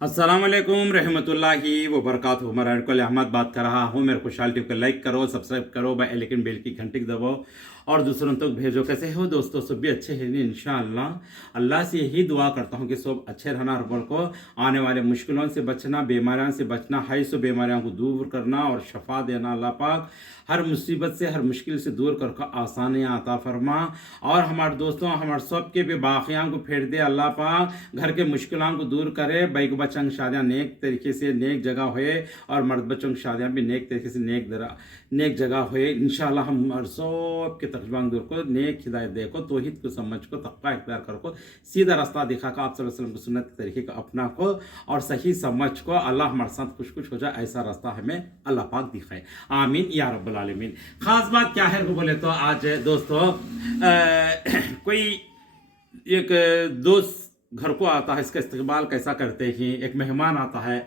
अस्सलाम वालेकुम रहमतुल्लाहि व बरकातुहू। मैं रैडकल अहमद बात कर रहा हूँ। मेरे खुशहाल टिप को लाइक करो, सब्सक्राइब करो, लेकिन बेल की घंटी दबाओ और दूसरों तक भेजो। कैसे हो दोस्तों? सब भी अच्छे हैं इंशाअल्लाह। अल्लाह से यही दुआ करता हूँ कि सब अच्छे रहना, रब्बल को आने वाले मुश्किलों से बचना, बीमारियों से बचना, है सो बीमारियों को दूर करना और शफा देना। अल्लाह पाक हर मुसीबत से, हर मुश्किल से दूर कर आसानियाँ अता फरमा और हमारे दोस्तों, हमारे सब के भी बाकियाँ को फेर दे। अल्लाह पाक घर के मुश्किलों को दूर करे। बैक बच्चों की शादियाँ नेक तरीके से नेक जगह हुए और मर्द बच्चों की शादियाँ भी नेक तरीके से नेक जगह हुए इंशाअल्लाह। हम सब के तकलीफां दूर को, नेक हिदायत देखो, तौहीद को समझ को, तक़वा इख्तियार कर को, सीधा रास्ता दिखा कर आप सल्लल्लाहु अलैहि वसल्लम की सुन्नत के तरीके को अपना को और सही समझ को अल्लाह हमारे साथ खुश खुश हो जाए, ऐसा रास्ता हमें अल्लाह पाक दिखाए। आमीन या रब्बल आलमीन। खास बात क्या है बोले तो आज दोस्तों कोई एक दोस्त घर को आता है, इसका इस्तकबाल कैसा करते हैं। एक मेहमान आता है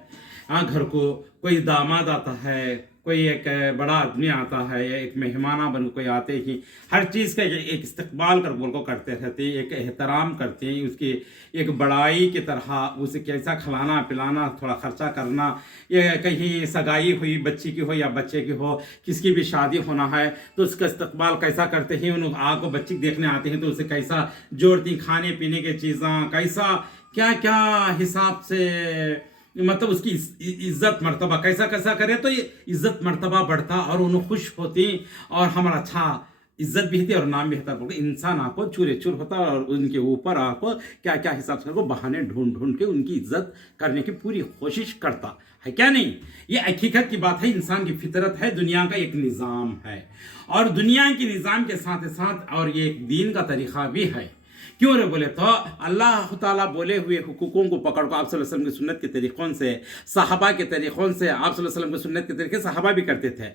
घर को, कोई दामाद आता है, कोई एक बड़ा आदमी आता है, एक मेहमाना बन कोई आते ही हर चीज़ का एक इस्तकबाल कर बोल को करते रहते हैं, एक एहतराम करते हैं, उसकी एक बड़ाई की तरह उसे कैसा खिलाना पिलाना, थोड़ा खर्चा करना। ये कहीं सगाई हुई बच्ची की हो या बच्चे की हो, किसकी भी शादी होना है तो उसका इस्तकबाल कैसा करते हैं। उन आपको बच्ची देखने आते हैं तो उसे कैसा जोड़ती, खाने पीने की चीज़ें कैसा क्या क्या हिसाब से, मतलब उसकी इज्जत मर्तबा कैसा कैसा करे तो ये इज्जत मर्तबा बढ़ता और उन्हें खुश होती और हमारा अच्छा इज्जत भी होती और नाम भी होता। बोलते इंसान आपको चूरे चूर होता और उनके ऊपर आपको क्या क्या हिसाब से बहाने ढूंढ ढूंढ के उनकी इज्जत करने की पूरी कोशिश करता है। क्या नहीं, ये हकीकत की बात है, इंसान की फितरत है, दुनिया का एक निज़ाम है और दुनिया के निज़ाम के साथ साथ और ये एक दीन का तरीक़ा भी है। क्यों रे बोले तो अल्लाह ताला बोले हुए हुकूकों को पकड़ को आप सल्लल्लाहु अलैहि वसल्लम की सुन्नत के तरीक़ों से, सहाबा के तरीक़ों से, आप सल्लल्लाहु अलैहि वसल्लम की सुन्नत के तरीके सहाबा भी करते थे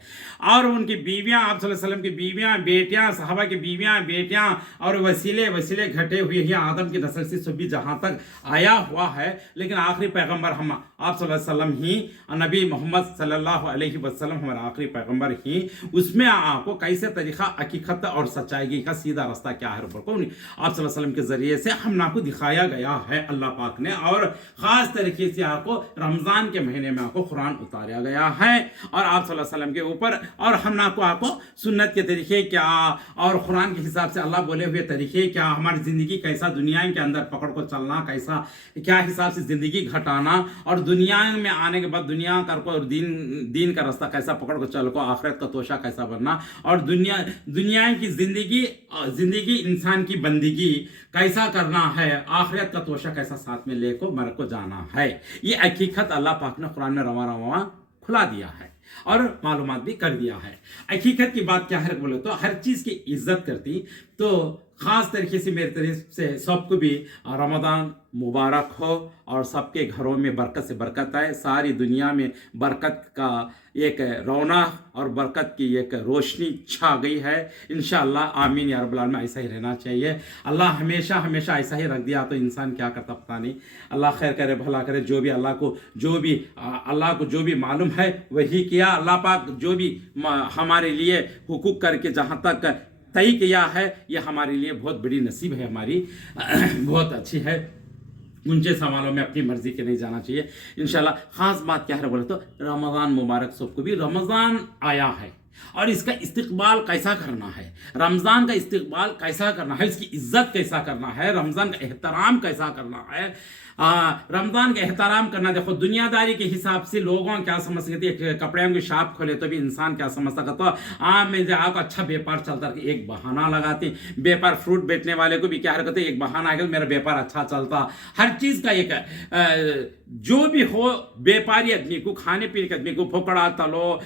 और उनकी बीवियां, आप सल्लल्लाहु अलैहि वसल्लम की बीवियां बेटियां, सहाबा की बीवियां बेटियां और वसीले वसीले घटे हुए ही आदम की नस्ल से सभी जहाँ तक आया हुआ है। लेकिन आखिरी पैगम्बर हम आप सल्लल्लाहु अलैहि वसल्लम ही, नबी मोहम्मद सल्लल्लाहु अलैहि वसल्लम हमारा आखिरी पैगम्बर ही, उसमें आपको कैसे तरीक़ा हकीकत और सच्चाई का सीधा रास्ता क्या है आप सल्लल्लाहु अलैहि वसल्लम के जरिए से हम आपको दिखाया गया है अल्लाह पाक ने। और ख़ास तरीके से आपको रमज़ान के महीने में आपको कुरान उतारा गया है और आप सल्लल्लाहु अलैहि वसल्लम के ऊपर और हम आपको सुन्नत के तरीके क्या और कुरान के हिसाब से अल्लाह बोले हुए तरीके क्या, हमारी ज़िंदगी कैसा दुनिया के अंदर पकड़ को चलना, कैसा क्या हिसाब से ज़िंदगी घटाना और दुनिया में आने के बाद दुनिया कर को और दीन का रास्ता कैसा पकड़ को चल को, आखिरत का तोशा कैसा बनना और दुनिया की ज़िंदगी इंसान की बंदगी कैसा करना है, आखिरत का तोशा कैसा साथ में लेको मर को जाना है। ये हकीकत अल्लाह पाक ने कुरान में रवा खुला दिया है और मालूमात भी कर दिया है। हकीकत की बात क्या है बोले तो हर चीज़ की इज्जत करती तो ख़ास तरीके से मेरे तरफ से सबको भी रमज़ान मुबारक हो और सबके घरों में बरकत से बरकत आए, सारी दुनिया में बरकत का एक रौनक और बरकत की एक रोशनी छा गई है इंशाअल्लाह। आमीन या रब्बल आलमीन। ऐसा ही रहना चाहिए। अल्लाह हमेशा हमेशा ऐसा ही रख दिया तो इंसान क्या करता पता नहीं। अल्लाह खैर करे भला करे, जो भी अल्लाह को जो भी मालूम है वही किया। अल्लाह पाक जो भी हमारे लिए हुकूक करके जहाँ तक तय किया है ये हमारे लिए बहुत बड़ी नसीब है, हमारी बहुत अच्छी है। उनके सवालों में अपनी मर्जी के नहीं जाना चाहिए इंशाल्लाह। ख़ास बात क्या है बोले तो रमज़ान मुबारक सबको भी रमज़ान आया है और इसका इस्तकबाल कैसा करना है, रमज़ान का इस्तकबाल कैसा करना है, इसकी इज्जत कैसा करना है, रमज़ान का एहतराम कैसा करना है। रमज़ान का एहतराम करना, देखो दुनियादारी के हिसाब से लोगों क्या समझ सकते हैं, कपड़ों की शॉप खोले तो भी इंसान क्या समझ सकता तो में जो आपका अच्छा व्यापार चलता है एक बहाना लगाते। व्यापार फ्रूट बेचने वाले को भी क्या करते, एक बहाना है मेरा व्यापार अच्छा चलता। हर चीज़ का एक जो भी हो व्यापारी आदमी को, खाने पीने के आदमी को फोकड़ा तलो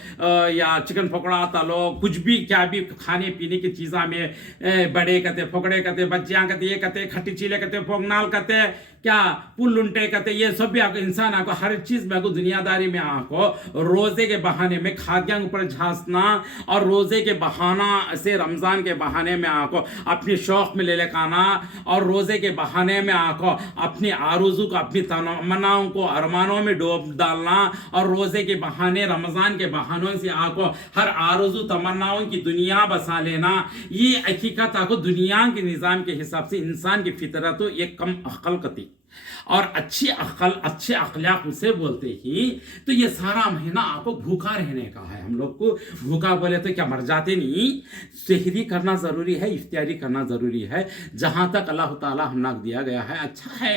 या चिकन फोकड़ा तलो, कुछ भी क्या भी खाने पीने की चीज़ा में बड़े कहते, फोकड़े कहते, बच्चियाँ कहते, ये कहते, खट्टी चीले कहते, फोगनाल कहते, क्या पुल्लुंटे कहते, ये सब भी आपको इंसान आपको हर चीज़ में आपको दुनियादारी में आपको रोज़े के बहाने में खाद्यान्न के ऊपर झांसना और रोज़े के बहाना से रमज़ान के बहाने में आपको अपनी शौक़ में ले लेकाना और रोज़े के बहाने में आपको अपनी आरज़ू को, अपनी तमन्नाओं को, अरमानों में डूब डालना और रोज़े के बहाने, रमज़ान के बहानों से आपको हर आरज़ू तमन्नाओं की दुनिया बसा लेना। ये हकीकत आपको दुनिया के निज़ाम के हिसाब से इंसान की फितरत एक कम अक्ल कती اور اچھی عقل اچھے اخلاق اسے بولتے ہی تو یہ سارا مہینہ آپ کو بھوکا رہنے کا ہے. ہم لوگ کو بھوکا بولے تو کیا مر جاتے نہیں؟ سحری کرنا ضروری ہے, افطاری کرنا ضروری ہے. جہاں تک اللہ تعالیٰ ہم نے دیا گیا ہے,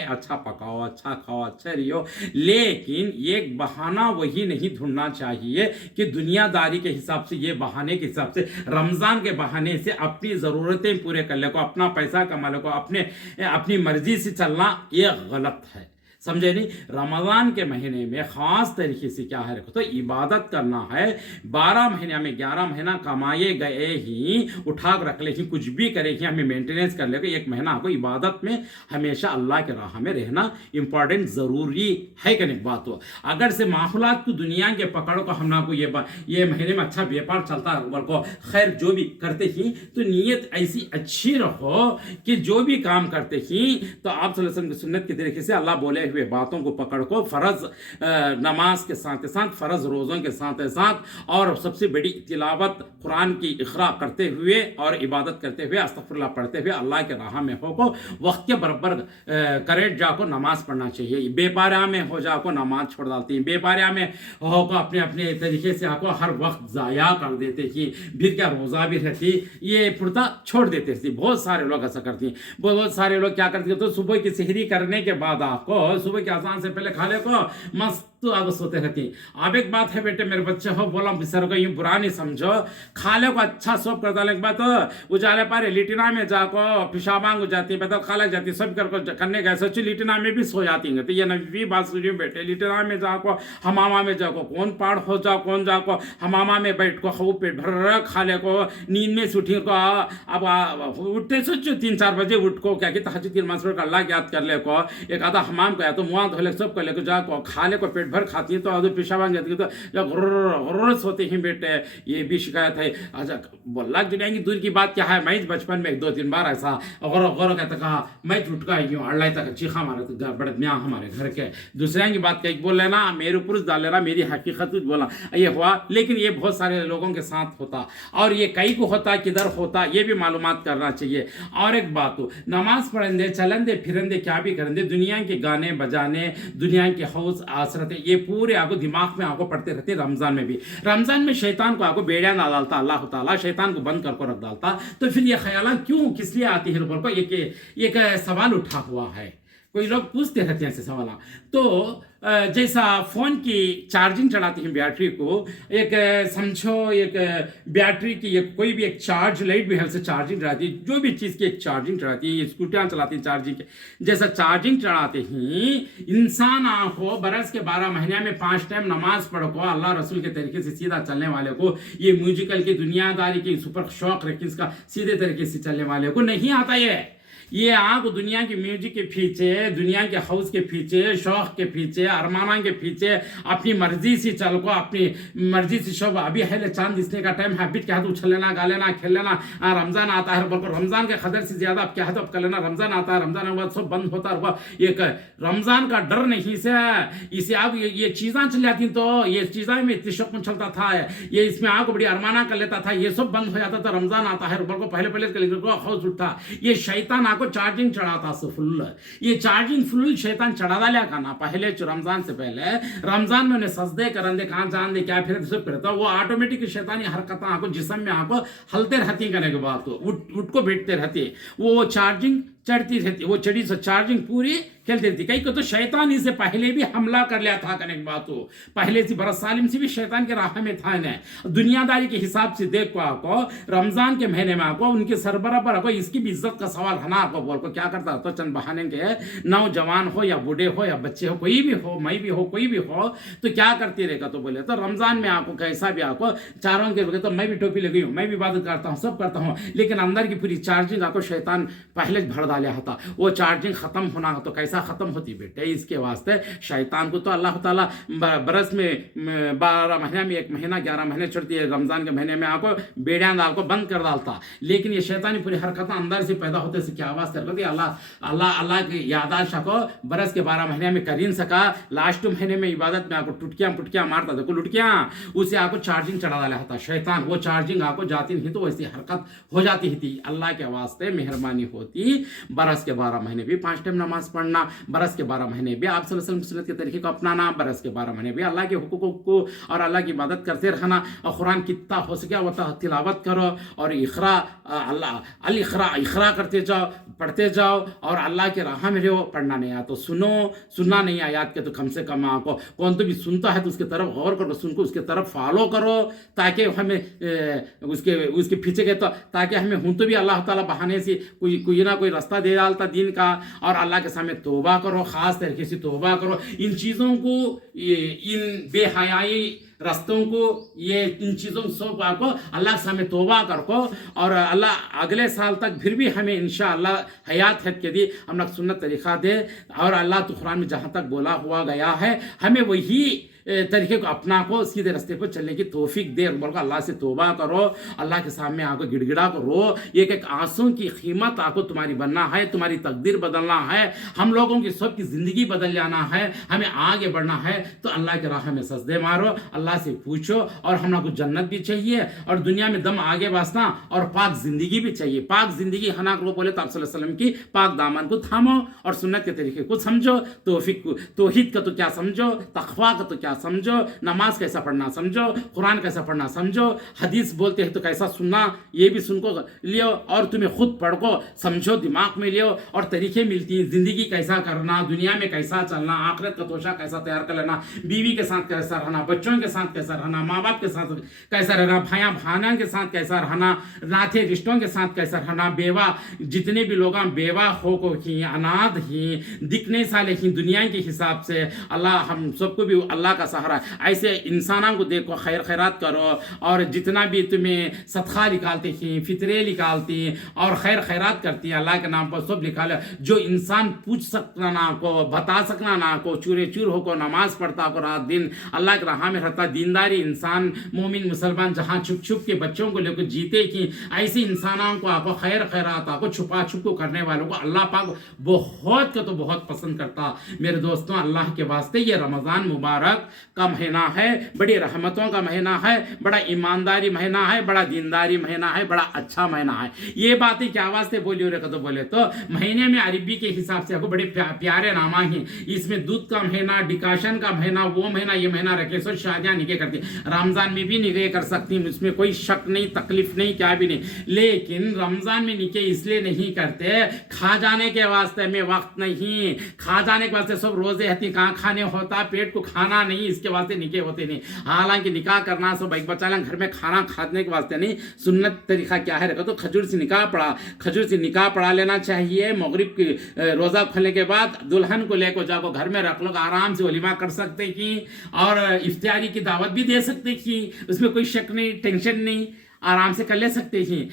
اچھا پکاؤ, اچھا کھاؤ, اچھا رہو, لیکن ایک بہانہ وہی نہیں ڈھونڈنا چاہیے کہ دنیا داری کے حساب سے, یہ بہانے کے حساب سے, رمضان کے بہانے سے اپنی ضرورتیں پورے کر لے کو, اپنا پیسہ کما لے کو, اپنی مرضی سے چلنا, یہ غلط ہے. سمجھے نہیں؟ رمضان کے مہینے میں خاص طریقے سے کیا ہے رکھو تو عبادت کرنا ہے. 12 مہینے میں 11 مہینہ کمائے گئے ہی اٹھا کر رکھ لے ہی, کچھ بھی کرے ہی, ہمیں مینٹیننس کر لے گا. ایک مہینہ آپ کو عبادت میں ہمیشہ اللہ کے راہ میں رہنا امپورٹنٹ ضروری ہے. کہ نہیں بات ہو, اگر سے ماحولات کو دنیا کے پکڑ کو ہم کو یہ مہینے میں اچھا بیپار چلتا ہے, خیر جو بھی کرتے ہی تو نیت ایسی اچھی رہو کہ جو بھی کام کرتے ہی تو آپ صلی اللہ علیہ وسلم کی سنت کے طریقے سے اللہ بولے ہوئے باتوں کو پکڑ کو, فرض نماز کے ساتھ ساتھ, فرض روزوں کے ساتھ ساتھ, اور سب سے بڑی تلاوت قرآن کی اقراء کرتے ہوئے اور عبادت کرتے ہوئے, استغفر اللہ پڑھتے ہوئے اللہ کے راہ میں ہو کو وقت کے برابر کریٹ جا کو نماز پڑھنا چاہیے. بے پاریا میں ہو جا کو نماز چھوڑ ڈالتی ہیں, بے پاریا میں ہو کو اپنے طریقے سے آپ کو ہر وقت ضائع کر دیتے کہ پھر کیا روزہ بھی رہتی, یہ پڑتا چھوڑ دیتے تھے. بہت سارے لوگ ایسا کرتی ہیں. بہت سارے لوگ کیا کرتے ہیں تو صبح کی سحری کرنے کے بعد آپ کو صبح کے اذان سے پہلے کھا لے کو مست تو آپ سوتے رہتی ہیں. اب ایک بات ہے بیٹے, میرے بچے ہو, بولا بسر کو یہ برا نہیں سمجھو, کھالے کو اچھا سوپ کر ڈالنے کے بعد اجالے پارے لیٹنا میں جا کو پیشابانگ ہو جاتی ہے, بدل خالہ جاتی ہے, سب کرنے گئے سوچی لیٹنا میں بھی سو جاتی ہیں. تو یہ نبی بات سنیو بیٹے, لیٹنا میں جا کو, ہماما میں جا کو, کون پاڑ ہو جا کون جا کو ہماما میں بیٹھ کو خوب پیٹ بھر کھالے کو, نیند میں سے اٹھی کو, اب اٹھتے سوچو 3-4 بجے اٹھ کو کیا کہ تہجد کی نماز پڑھ کر اللہ یاد کر لے کو, ایک آدھا حمام کو یا تو منہ دھو لے, سب کو لے کو جا کو کھالے کو پیٹ بھر کھاتی ہے تو ادھر پیشاب آ جاتی ہے, تو غررس ہوتے ہیں بیٹے. یہ بھی شکایت ہے. اچھا اللہ جنہیں گی دور کی بات کیا ہے, میں بچپن میں 2-3 بار ایسا غور کہتا کہا میں اٹھ کا یوں اللہ تک چیخا مارا بڑے میاں ہمارے گھر کے. دوسرے کی بات کہ بول لینا میرے اوپر ڈال لینا, میری حقیقت بولا یہ ہوا. لیکن یہ بہت سارے لوگوں کے ساتھ ہوتا, اور یہ کئی کو ہوتا کدھر ہوتا یہ بھی معلومات کرنا چاہیے. اور ایک بات ہو, نماز پڑھیں دے, چلیں دے, پھریں دے, کیا بھی کریں دے, دنیا کے گانے بجانے, دنیا کے حوض آسرتیں, یہ پورے آپ کو دماغ میں آپ کو پڑھتے رہتے. رمضان میں بھی, رمضان میں شیطان کو آپ کو بیڑیاں نہ ڈالتا اللہ تعالیٰ, شیطان کو بند کر کو رکھ ڈالتا. تو پھر یہ خیالات کیوں کس لیے آتی ہے اوپر کو, ایک سوال اٹھا ہوا ہے. کوئی لوگ پوچھتے رہتے ہیں ایسے سوالات. تو جیسا فون کی چارجنگ چڑھاتی ہیں بیٹری کو, ایک سمجھو ایک بیٹری کی کوئی بھی ایک چارج لائٹ بھی ہے اسے چارجنگ چڑھاتی ہے, جو بھی چیز کی ایک چارجنگ چڑھاتی ہے, اسکوٹیاں چلاتی ہیں چارجنگ کے جیسا چارجنگ چڑھاتے ہیں. انسان ہو برس کے 12 مہینے میں 5 ٹائم نماز پڑھ کو, اللہ رسول کے طریقے سے سیدھا چلنے والے کو, یہ میوزیکل کی دنیا داری کی سپر شوق رکھی اس کا سیدھے طریقے سے چلنے والے کو نہیں آتا. یہ آپ دنیا کی میوزک کے پیچھے, دنیا کے ہاؤس کے پیچھے, شوق کے پیچھے, ارمانہ کے پیچھے اپنی مرضی سے چل کو, اپنی مرضی سے شوق. ابھی ہے چاند دسنے کا ٹائم ہے, ابھی کیا تو اچھل لینا, گا لینا, کھیل لینا. رمضان آتا ہے بلکہ رمضان کے قدر سے زیادہ اب کیا ہے تو اب کر لینا. رمضان آتا ہے, رمضان کے بعد سب بند ہوتا ہے. ایک رمضان کا ڈر نہیں سے اسے آپ یہ چیزاں چل جاتی, تو یہ چیزیں میں اتنی شوق میں چلتا تھا, یہ اس میں آپ کو بڑی ارمانہ کر لیتا تھا, یہ سب بند ہو جاتا تھا. رمضان آتا ہے بلکہ پہلے حوص اٹھتا. یہ شیطان کو چارجنگ چڑھاتا فل, یہ چارجنگ فل شیطان چڑھا ڈالیا کرنا پہلے رمضان سے پہلے. رمضان میں انہیں سجدے کرن دے, کہاں جان دے, کیا پھر سب پھرتا, وہ آٹومیٹک شیطانی حرکتیں آپ کو جسم میں آپ کو ہلتے رہتی کرنے کے بعد اٹھ کو بیٹھتے رہتے, وہ چارجنگ چڑھتی رہتی, وہ چڑھی سے چارجنگ پوری کھیلتی رہتی. کئی کو تو شیطان اس سے پہلے بھی حملہ کر لیا تھا کرنے کے بات ہو, پہلے سے برس سالم سے بھی شیطان کے راہ میں تھا. دنیا داری کے حساب سے دیکھ کو آپ کو رمضان کے مہینے میں آپ کو ان کے سربراہ پر آپ کو اس کی بھی عزت کا سوال ہے نا. آپ کو بول کو کیا کرتا تو چند بہانے کے نوجوان ہو یا بوڑھے ہو یا بچے ہو, کوئی بھی ہو, میں بھی ہو, کوئی بھی ہو, تو کیا کرتی رہے گا. تو بولے تو رمضان میں آپ کو کیسا بھی آپ کو چاروں کے بولے تو میں بھی ٹوپی لگی ہوں, میں بھی عبادت کرتا ہوں, سب کرتا ہوں, لیکن اندر کی پوری چارجنگ آپ کو شیطان پہلے بھر ڈالیا ہوتا. وہ چارجنگ ختم ہونا تو کیسا ختم ہوتی بیٹے, اس کے واسطے شیطان کو تو اللہ تعالیٰ برس میں 12 مہینے میں 1 مہینہ 11 مہینے چھڑتی ہے. رمضان کے مہینے میں آپ کو بیڑیاں ڈال کو بند کر ڈالتا, لیکن یہ شیطانی پوری حرکتیں اندر سے پیدا ہوتے سے کیا آواز کرتی اللہ کی یاداشت کو برس کے 12 مہینے میں کر ہی سکا. لاسٹ مہینے میں عبادت میں آپ کو ٹٹکیاں مارتا, دیکھو لٹکیاں, اسے آپ کو چارجنگ چڑھا ڈالا ہوتا شیطان. وہ چارجنگ آپ کو جاتی نہیں تو ویسی حرکت ہو جاتی تھی. اللہ کے واسطے مہربانی ہوتی برس کے 12 مہینے بھی 5 ٹائم نماز پڑھنا, बरस के 12 महीने भी आप सल्लल्लाहु अलैहि वसल्लम की सुन्नत के तरीके को अपनाना, बरस के 12 महीने भी अल्लाह के हुकूकों को और अल्लाह की इबादत करते रहना, और कुरान कितना हो सके वो तिलावत करो, और इखरा करते जाओ, पढ़ते जाओ, और अल्लाह के राह में रहो। पढ़ना नहीं आया तो सुनना नहीं आयात के तो कम से कम आपको कौन तो भी सुनता है तो उसके तरफ गौर करो, सुनको उसके तरफ फॉलो करो, ताकि हमें उसके पीछे गए तो ताकि हमें हूं तो भी अल्लाह ताला बहाने से कोई ना कोई रास्ता दे डालता दीन का। और अल्लाह के सामने तौबा करो, ख़ास तरीके से तौबा करो, इन चीज़ों को, इन बेहयाई रास्तों को, ये इन चीज़ों सब को अल्लाह के सामने तौबा करो, और अल्लाह अगले साल तक फिर भी हमें इंशाअल्लाह हयात है के दी हम लोग सुन्नत तरीक़ा दे। और अल्लाह तो कुरान में जहाँ तक बोला हुआ गया है हमें वही तरीके को अपना को सीधे रास्ते पर चलने की तौफीक दे। बोल को अल्लाह से तौबा करो, अल्लाह के सामने आको गिड़गिड़ा को रो, एक एक आंसू की कीमत आको तुम्हारी बनना है, तुम्हारी तकदीर बदलना है, हम लोगों की सबकी ज़िंदगी बदल जाना है, हमें आगे बढ़ना है। तो अल्लाह के राह में सजदे मारो, अल्लाह से पूछो, और हम लोग को जन्नत भी चाहिए और दुनिया में दम आगे बसना, और पाक ज़िंदगी भी चाहिए। पाक ज़िंदगी हना को बोले तो आप सल्लल्लाहु अलैहि वसल्लम की पाक दामन को थामो और सुन्नत के तरीके को समझो, तौहीद का तो क्या समझो, तक़वा का तो क्या समझो, नमाज कैसा पढ़ना समझो, कुरान कैसा पढ़ना समझो, हदीस बोलते हैं तो कैसा सुनना ये भी सुनको लियो, और तुम्हें खुद पढ़ को समझो, दिमाग में लियो, और तरीके मिलती हैं ज़िंदगी कैसा करना, दुनिया में कैसा चलना, आखिरत का तोशा कैसा तैयार कर लेना, बीवी के साथ कैसा रहना, बच्चों के साथ कैसा रहना, माँ बाप के साथ कैसा रहना, भाइयाँ भाना के साथ कैसा रहना, नाते रिश्तों के साथ कैसा रहना, बेवा जितने भी लोग बेवा हो को ही, अनाथ ही, दिखने साले ही दुनिया के हिसाब से, अल्लाह हम सबको भी अल्लाह का सहारा, ऐसे इंसानों को देखो, खैर खैरात करो, और जितना भी तुम्हें सदका निकालते हैं, फितरे निकालती और खैर खैरात करती हैं, अल्लाह के नाम पर सब निकाले। जो इंसान पूछ सकना ना को, बता सकना ना को, चूरे चूर हो को नमाज पढ़ता को, रात दिन अल्लाह के राह में रहता, दीनदारी इंसान, मोमिन मुसलमान जहाँ छुप छुप के बच्चों को लेकर जीते कि ऐसे इंसानों को आपको खैर खैरात आपको छुपा छुप को करने वालों को अल्लाह पाक बहुत का तो बहुत पसंद करता। मेरे दोस्तों, अल्लाह के वास्ते ये रमज़ान मुबारक का महीना है, बड़ी रहमतों का महीना है, बड़ा ईमानदारी महीना है, बड़ा दीनदारी महीना है, बड़ा अच्छा महीना है। ये बातें क्या वास्ते बोली हो रहे तो बोले तो महीने में अरबी के हिसाब से आपको बड़े प्यारे नामा हैं। इसमें दूध का महीना, डिकाशन का महीना, वो महीना ये महीना रखे सो शादियाँ निके करती, रमज़ान में भी निके कर सकती, इसमें कोई शक नहीं, तकलीफ नहीं, क्या भी नहीं। लेकिन रमज़ान में निके इसलिए नहीं करते, खा जाने के वास्ते में वक्त नहीं, खा जाने के वास्ते सब रोजे रहती, कहाँ खाने होता, पेट को खाना नहीं, इसके वास्ते निके होते नहीं। हालांकि निकाह करना सब एक बच्चा घर में खाना खाने के वास्ते नहीं। सुन्नत तरीका क्या है रखा तो खजूर से निकाह पढ़ा लेना चाहिए। मगरिब की रोज़ा खोलने के बाद दुल्हन को लेकर जाको घर में रख लो, आराम से वलीमा कर सकते कि, और इफ्तारी की दावत भी दे सकते कि, उसमें कोई शक नहीं, टेंशन नहीं, आराम से कर ले सकते हैं।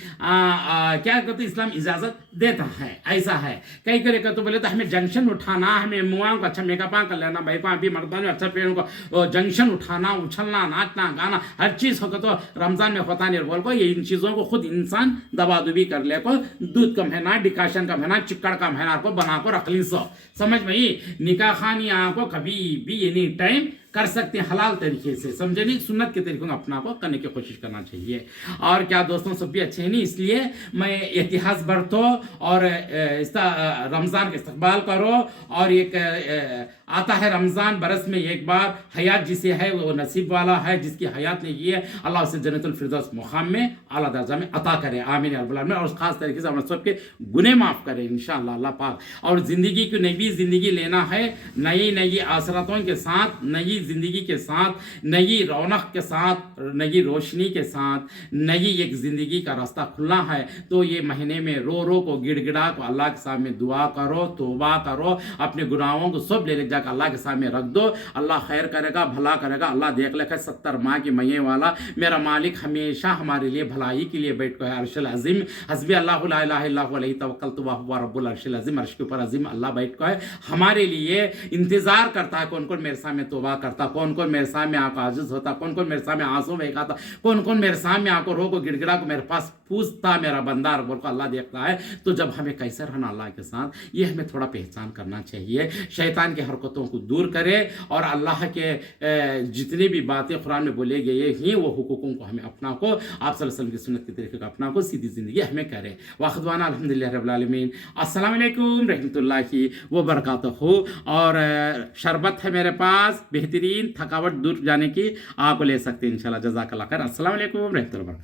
क्या कहते इस्लाम इजाज़त देता है, ऐसा है। कई करे तो बोले तो हमें जंक्शन उठाना, हमें मुआं को अच्छा मेकअप कर लेना, भाई को अभी मर्दान अच्छा पेड़ों को जंक्शन उठाना, उछलना, नाचना, गाना, हर चीज़ होगा तो रमज़ान में होता नहीं। बोल को ये इन चीज़ों को खुद इंसान दबा दुबी कर ले को, दूध का महीना, डिकाशन का महीना, चिक्कड़ का महीना को बना को रख ली सो, समझ में ही। निकाह खानी को कभी भी एनी टाइम कर सकते हैं हलाल तरीके से, समझे नहीं। सुन्नत के तरीकों को अपना को करने की कोशिश करना चाहिए। और क्या दोस्तों, सब भी अच्छे हैं नहीं, इसलिए मैं इतिहास बरतो और रमज़ान का इस्तकबाल करो। और एक आता है रमज़ान बरस में एक बार, हयात जिसे है वो नसीब वाला है, जिसकी हयात नहीं की है अल्लाह उसे जन्नतुल फिरदौस मुकाम में आला दर्जा में अता करे, आमीन या रब्बल आलमीन। और ख़ास तरीके से हम सबके गुनाह माफ़ करे इंशाअल्लाह अल्लाह पाक। और ज़िंदगी की नई ज़िंदगी लेना है, नई आसरतों के साथ, नई ज़िंदगी के साथ, नई रौनक के साथ, नई रोशनी के साथ, नई एक ज़िंदगी का रास्ता खुलना है। तो ये महीने में रो रो को, गिड़गिड़ा को अल्लाह के सामने दुआ करो, तौबा करो, अपने गुनाहों को सब ले जाकर अल्लाह के सामने रख दो। अल्लाह खैर करेगा, भला करेगा। अल्लाह देख लेगा 70 माह की मैये वाला मेरा मालिक हमेशा हमारे लिए भलाई के लिए बैठ को है अर्शल अज़ीम। हस्बी अल्लाहु ला इलाहा इल्ला हुवा अलैहि तवक्कलतु व हुवा रब्बुल अर्शिल अज़ीम। अर्श के ऊपर अज़ीम अल्लाह बैठ को है, हमारे लिए इंतज़ार करता है। कौन कौन मेरे सामने तौबा करता, कौन कौन मेरे सामने आकर आजिज़ होता, कौन कौन मेरे सामने आंसू बहाता, कौन कौन मेरे सामने आकर रो को गिड़गिड़ा को मेरे पास पूछता मेरा बंदा रब्बुल को अल्लाह देखता है। तो जब हमें कैसे रहना अल्लाह के साथ, ये हमें थोड़ा पहचान करना चाहिए। शैतान की हरकतों को दूर करे और अल्लाह के जितनी भी बातें कुरान में बोले गए हैं वो हुकूकों को हमें अपना को, आप सल्लल्लाहु अलैहि वसल्लम की सुन्नत के तरीके को अपना को, सीधी ज़िंदगी हमें करे। वाखिदवाना अल्हम्दुलिल्लाह रब्बिल आलमीन। अस्सलामु अलैकुम रहमतुल्लाहि व बरकातहू। और शरबत है मेरे पास बेहतरीन थकावट दूर जाने की, आप ले सकते हैं इंशाल्लाह। जज़ाकल्लाह खैर। अस्सलामु अलैकुम रहमतुल्लाहि व बरकातहू।